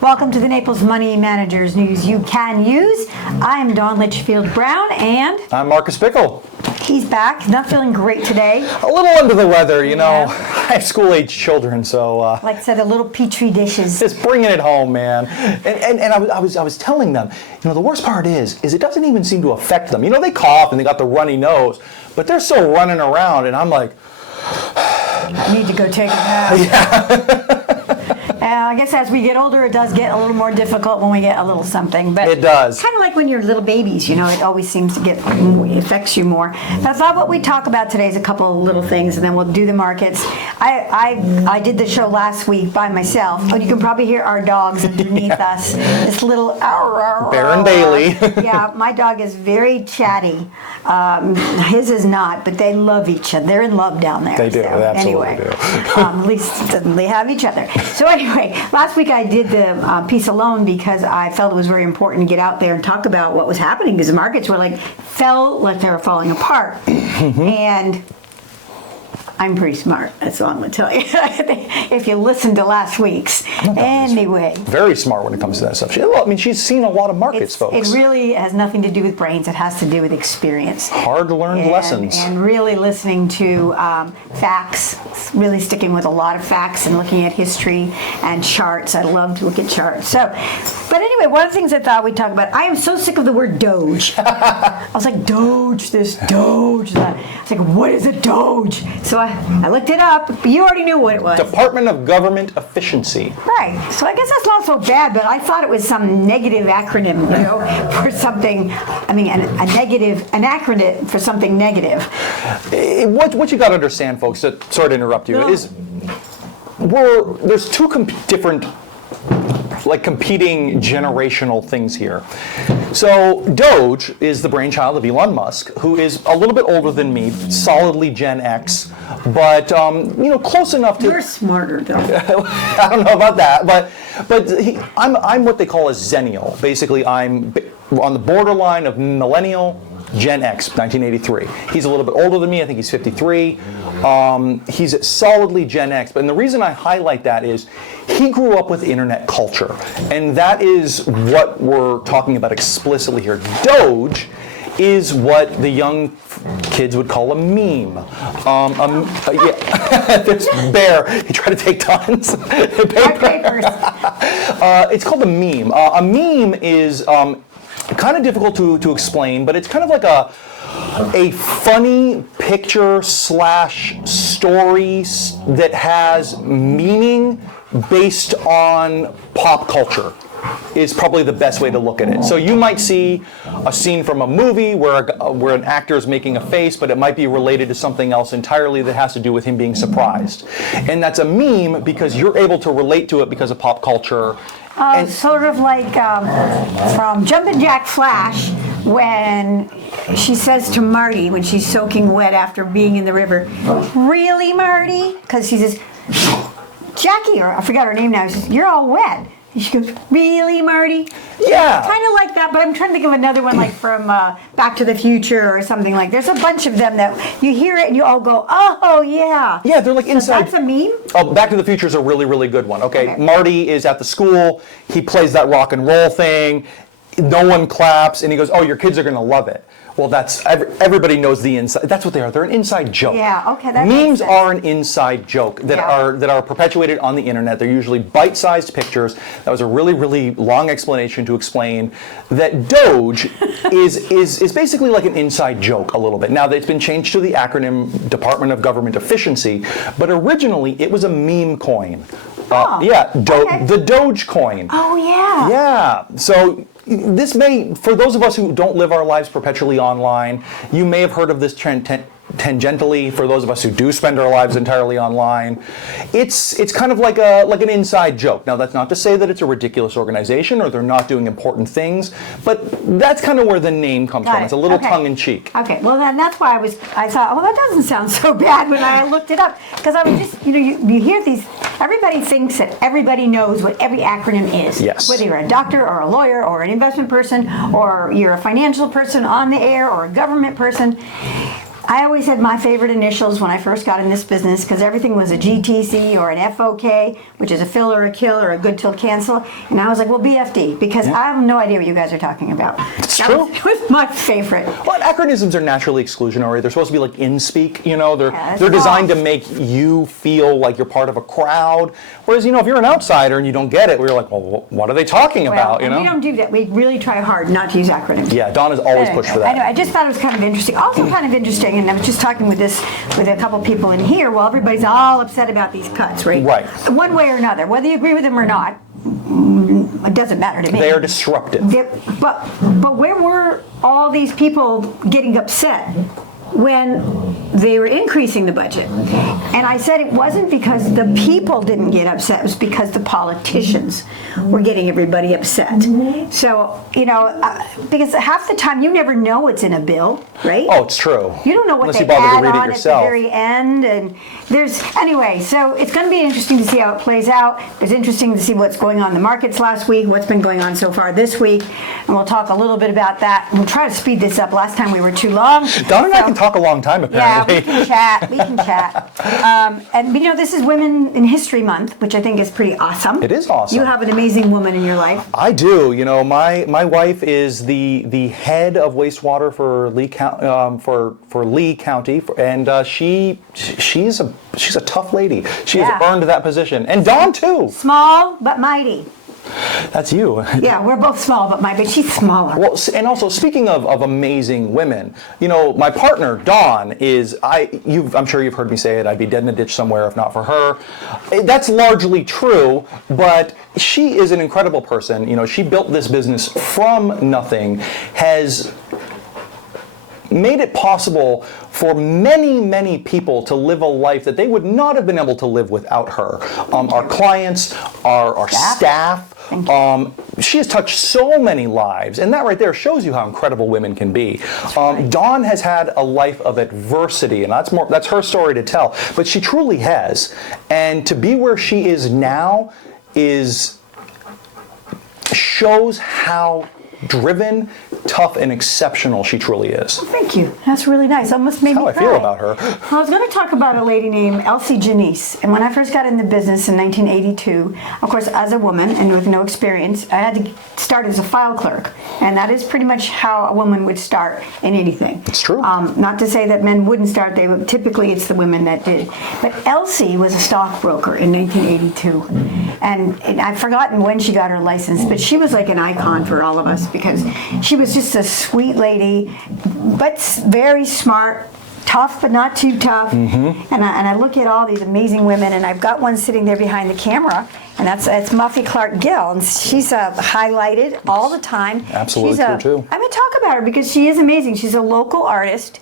Welcome to the Naples Money Managers News You Can Use. I'm Dawn Litchfield Brown, and I'm Marcus Bickle. He's back. Not feeling great today. A little under the weather, you know. I have school-age children, so like I said, a little petri dishes. just bringing it home, man. And I was telling them, you know, the worst part is it doesn't even seem to affect them. You know, they cough and they got the runny nose, but they're still running around, and I'm like, I need to go take a nap. Yeah. I guess as we get older, it does get a little more difficult when we get a little something. But it does. Kind of like when you're little babies, you know, it always seems to it affects you more. But I thought what we talk about today is a couple of little things, and then we'll do the markets. I did the show last week by myself. Oh, you can probably hear our dogs underneath us. This little Baron Bailey. Yeah, my dog is very chatty. His is not, but they love each other. They're in love down there. They do. So, They absolutely anyway, do. at least they have each other. So anyway, last week I did the piece alone because I felt it was very important to get out there and talk about what was happening, because the markets were felt like they were falling apart. And I'm pretty smart, that's all I'm going to tell you. If you listen to last week's. Anyway. Very smart when it comes to that stuff. I mean, she's seen a lot of markets, folks. It really has nothing to do with brains. It has to do with experience. Hard-learned lessons. And really listening to facts, really sticking with a lot of facts and looking at history and charts. I love to look at charts. So, but anyway, one of the things I thought we'd talk about, I am so sick of the word Doge. I was like, Doge this, Doge that. It's like, what is a Doge? So I looked it up, but you already knew what it was. Department of Government Efficiency. Right. So I guess that's not so bad, but I thought it was some negative acronym, you know, for something. I mean, an acronym for something negative. What you got to understand, folks, sorry to interrupt you, is there's two different competing generational things here. So Doge is the brainchild of Elon Musk, who is a little bit older than me, solidly Gen X, but you know, close enough to. You're smarter, though. I don't know about that, but I'm what they call a Zennial. Basically, I'm on the borderline of millennial. Gen X, 1983. He's a little bit older than me. I think he's 53. He's solidly Gen X. But the reason I highlight that is he grew up with internet culture. And that is what we're talking about explicitly here. Doge is what the young kids would call a meme. There's Bear. He tried to take tons. Papers. It's called a meme. A meme is kind of difficult to explain, but it's kind of like a funny picture / story that has meaning based on pop culture is probably the best way to look at it. So you might see a scene from a movie where an actor is making a face, but it might be related to something else entirely that has to do with him being surprised. And that's a meme because you're able to relate to it because of pop culture. Sort of like from Jumpin' Jack Flash, when she says to Marty, when she's soaking wet after being in the river, "Really, Marty?" Because she says, Jackie, or I forgot her name now, she says, "You're all wet." And she goes, "Really, Marty?" Yeah. Kind of like that, but I'm trying to think of another one like from Back to the Future or something like. There's a bunch of them that you hear it and you all go, "Oh, yeah." Yeah, they're like inside. That's a meme? Oh, Back to the Future is a really, really good one. Okay, Marty is at the school. He plays that rock and roll thing. No one claps, and he goes, "Oh, your kids are going to love it." Well, that's everybody knows the inside. That's what they are. They're an inside joke. Yeah. Okay. That Memes makes sense. are an inside joke that are perpetuated on the internet. They're usually bite-sized pictures. That was a really, really long explanation to explain that Doge is basically like an inside joke a little bit. Now it's been changed to the acronym Department of Government Efficiency, but originally it was a meme coin. The Doge coin. Oh yeah. Yeah. So this may, for those of us who don't live our lives perpetually online, you may have heard of this trend tangentially. For those of us who do spend our lives entirely online, it's kind of like an inside joke. Now that's not to say that it's a ridiculous organization or they're not doing important things, but that's kind of where the name comes from. It's a little tongue-in-cheek. Okay, well then that's why I thought, well, that doesn't sound so bad when I looked it up, because I was just, you hear these, everybody thinks that everybody knows what every acronym is. Yes. Whether you're a doctor or a lawyer or an investment person or you're a financial person on the air or a government person. I always had my favorite initials when I first got in this business because everything was a GTC or an FOK, which is a fill or a kill or a good till cancel. And I was like, well, BFD, because I have no idea what you guys are talking about. It's true. It was my favorite. Well, acronyms are naturally exclusionary. They're supposed to be like in speak, you know, they're designed to make you feel like you're part of a crowd. Whereas, you know, if you're an outsider and you don't get it, we're like, well, what are they talking about, you know? We don't do that. We really try hard not to use acronyms. Yeah, Don has always pushed for that. I know. I just thought it was kind of interesting. Also kind of interesting, and I was just talking with a couple people in here. Well, everybody's all upset about these cuts, right? Right. One way or another, whether you agree with them or not, it doesn't matter to me. They are disruptive. But where were all these people getting upset when they were increasing the budget? And I said it wasn't because the people didn't get upset, it was because the politicians were getting everybody upset. So, you know, because half the time you never know what's in a bill, right? Oh, it's true. You don't know what Unless they you bother add to read it on at the yourself. very end, and anyway, so it's going to be interesting to see how it plays out. It's interesting to see what's going on in the markets last week, what's been going on so far this week, and we'll talk a little bit about that. We'll try to speed this up. Last time we were too long. Don and I can talk a long time, apparently. Yeah, we can chat. We can chat. And you know, this is Women in History Month, which I think is pretty awesome. It is awesome. You have an amazing woman in your life. I do. You know, my wife is the head of wastewater for Lee for Lee County, and she's a tough lady. She has earned that position, and Dawn too. Small but mighty. That's you. Yeah, we're both small but mighty, but she's smaller. Well, and also speaking of amazing women, you know, my partner Dawn is I'm sure you've heard me say it. I'd be dead in a ditch somewhere if not for her. That's largely true, but she is an incredible person. You know, she built this business from nothing, has made it possible for many, many people to live a life that they would not have been able to live without her. Our clients, our staff. She has touched so many lives, and that right there shows you how incredible women can be. Dawn has had a life of adversity, and that's her story to tell, but she truly has. And to be where she is now shows how driven, tough, and exceptional she truly is. Thank you. That's really nice. Almost made me cry. That's how I feel about her. Well, I was going to talk about a lady named Elsie Janice. And when I first got in the business in 1982, of course, as a woman and with no experience, I had to start as a file clerk. And that is pretty much how a woman would start in anything. It's true. Not to say that men wouldn't start. Typically, it's the women that did. But Elsie was a stockbroker in 1982. And I've forgotten when she got her license, but she was like an icon for all of us, because she was just a sweet lady, but very smart, tough but not too tough. And I look at all these amazing women, and I've got one sitting there behind the camera, and that's Muffy Clark Gill, and she's highlighted all the time. Absolutely true too. I'm going to talk about her because she is amazing. She's a local artist,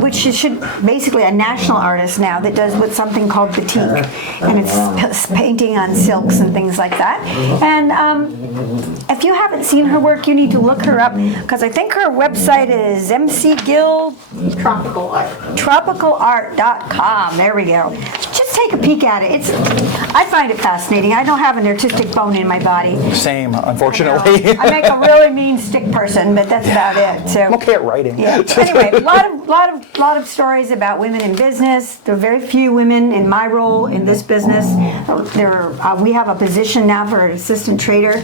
which she should basically a national artist now that does with something called batik, and it's painting on silks and things like that. And if you haven't seen her work, you need to look her up, because I think her website is MC Gill Tropical Art. Tropicalart.com. There we go. Just take a peek at it. I find it fascinating. I don't have an artistic bone in my body. Same, unfortunately. I make a really mean stick person, but that's about it. So I'm okay at writing. yeah. Anyway, a lot of stories about women in business. There are very few women in my role in this business. We have a position now for an assistant trader.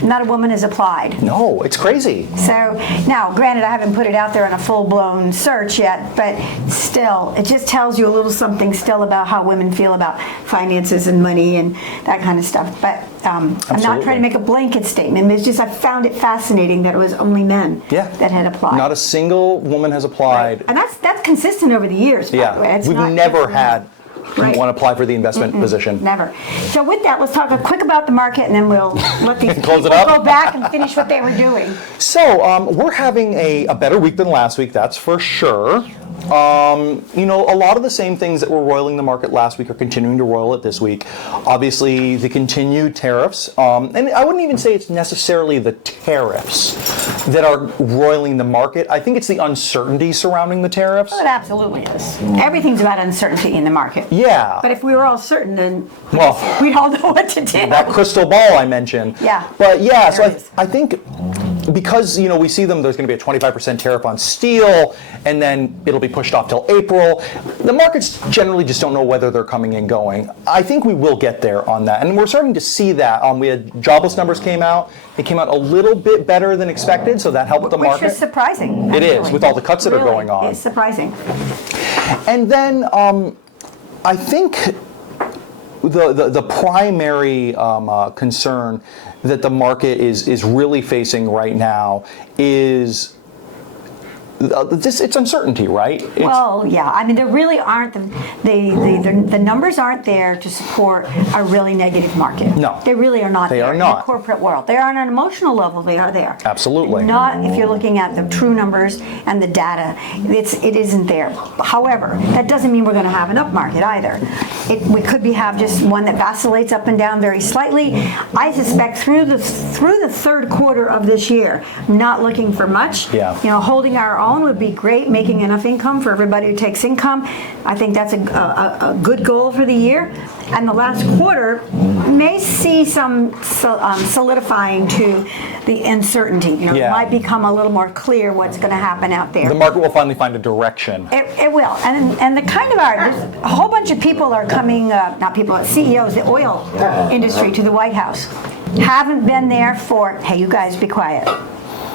Not a woman has applied. No, it's crazy. So now, granted, I haven't put it out there in a full-blown search yet, but still, it just tells you a little something still about how women feel about finances and money and that kind of stuff. But I'm not trying to make a blanket statement. It's just I found it fascinating that it was only men that had applied. Not a single woman has applied. Right. And that's consistent over the years, by the way. It's we've not never had Right. one apply for the investment position. Never. So with that, let's talk quick about the market, and then we'll let these Close it people up. go back and finish what they were doing. So we're having a better week than last week, that's for sure. You know, a lot of the same things that were roiling the market last week are continuing to roil it this week. Obviously, the continued tariffs, and I wouldn't even say it's necessarily the tariffs that are roiling the market. I think it's the uncertainty surrounding the tariffs. Well, it absolutely is. Everything's about uncertainty in the market. Yeah. But if we were all certain, then Well, we'd all know what to do. that crystal ball I mentioned. Yeah. But yeah, so There it is. I think because we see them, there's going to be a 25% tariff on steel, and then it'll be pushed off till April. The markets generally just don't know whether they're coming and going. I think we will get there on that, and we're starting to see that. We had jobless numbers came out. It came out a little bit better than expected, so that helped the market. Which is surprising. It actually. is, with all the cuts that are Really, going on. It's surprising. And then I think the primary concern that the market is really facing right now is it's uncertainty, right? Well, yeah. I mean, there really aren't the numbers aren't there to support a really negative market. No, they really are not. They there are not. in the corporate world. They are on an emotional level. They are there. Absolutely. Not if you're looking at the true numbers and the data. It isn't there. However, that doesn't mean we're going to have an up market either. We could have just one that vacillates up and down very slightly. I suspect through the third quarter of this year, not looking for much. Yeah. Holding our own would be great, making enough income for everybody who takes income. I think that's a good goal for the year. And the last quarter may see some solidifying to the uncertainty. It might become a little more clear what's going to happen out there. The market will finally find a direction. It will. And the kind of there's a whole bunch of people are coming, not people, CEOs, the oil industry to the White House. Haven't been there for, hey, you guys be quiet.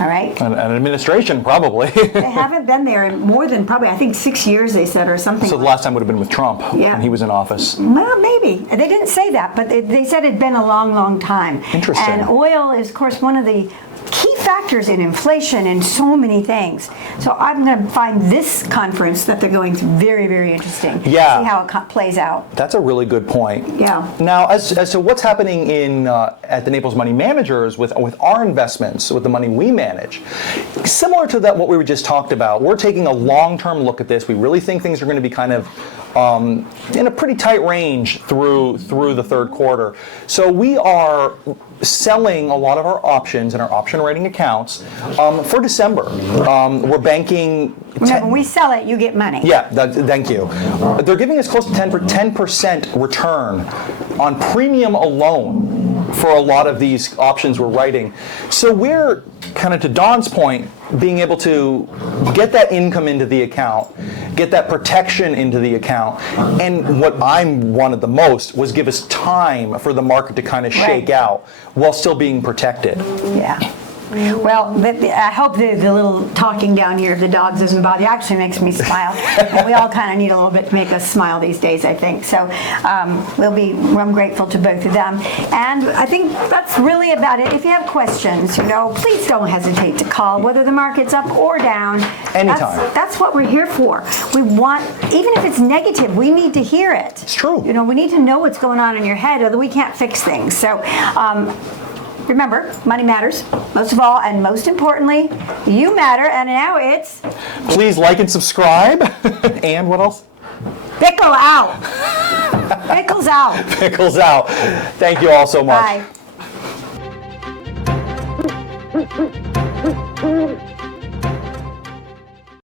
All right. An administration, probably. They haven't been there in more than probably, I think, 6 years, they said, or something. So the last time would have been with Trump when he was in office. Well, maybe. They didn't say that, but they said it'd been a long, long time. Interesting. And oil is, of course, one of the key factors in inflation and so many things. So I'm going to find this conference that they're going through very, very interesting. Yeah. See how it plays out. That's a really good point. Yeah. Now, as to what's happening at the Naples Money Managers with our investments, with the money we manage, similar to that what we were just talked about, we're taking a long-term look at this. We really think things are going to be kind of in a pretty tight range through the third quarter. So we are selling a lot of our options and our option rating accounts for December. We're banking. Remember, when we sell it, you get money. Yeah, thank you. They're giving us close to 10% return on premium alone for a lot of these options we're writing. So we're kind of, to Don's point, being able to get that income into the account, get that protection into the account, and what I wanted the most was give us time for the market to kind of shake out while still being protected. Yeah. Well, I hope the little talking down here of the dogs doesn't bother you. It actually makes me smile. And we all kind of need a little bit to make us smile these days, I think. So I'm grateful to both of them. And I think that's really about it. If you have questions, please don't hesitate to call, whether the market's up or down. Anytime. That's what we're here for. We want, even if it's negative, we need to hear it. It's true. We need to know what's going on in your head, or we can't fix things. So, remember, money matters, most of all, and most importantly, you matter, and now it's... Please like and subscribe. And what else? Pickle out. Pickles out. Pickles out. Thank you all so much. Bye.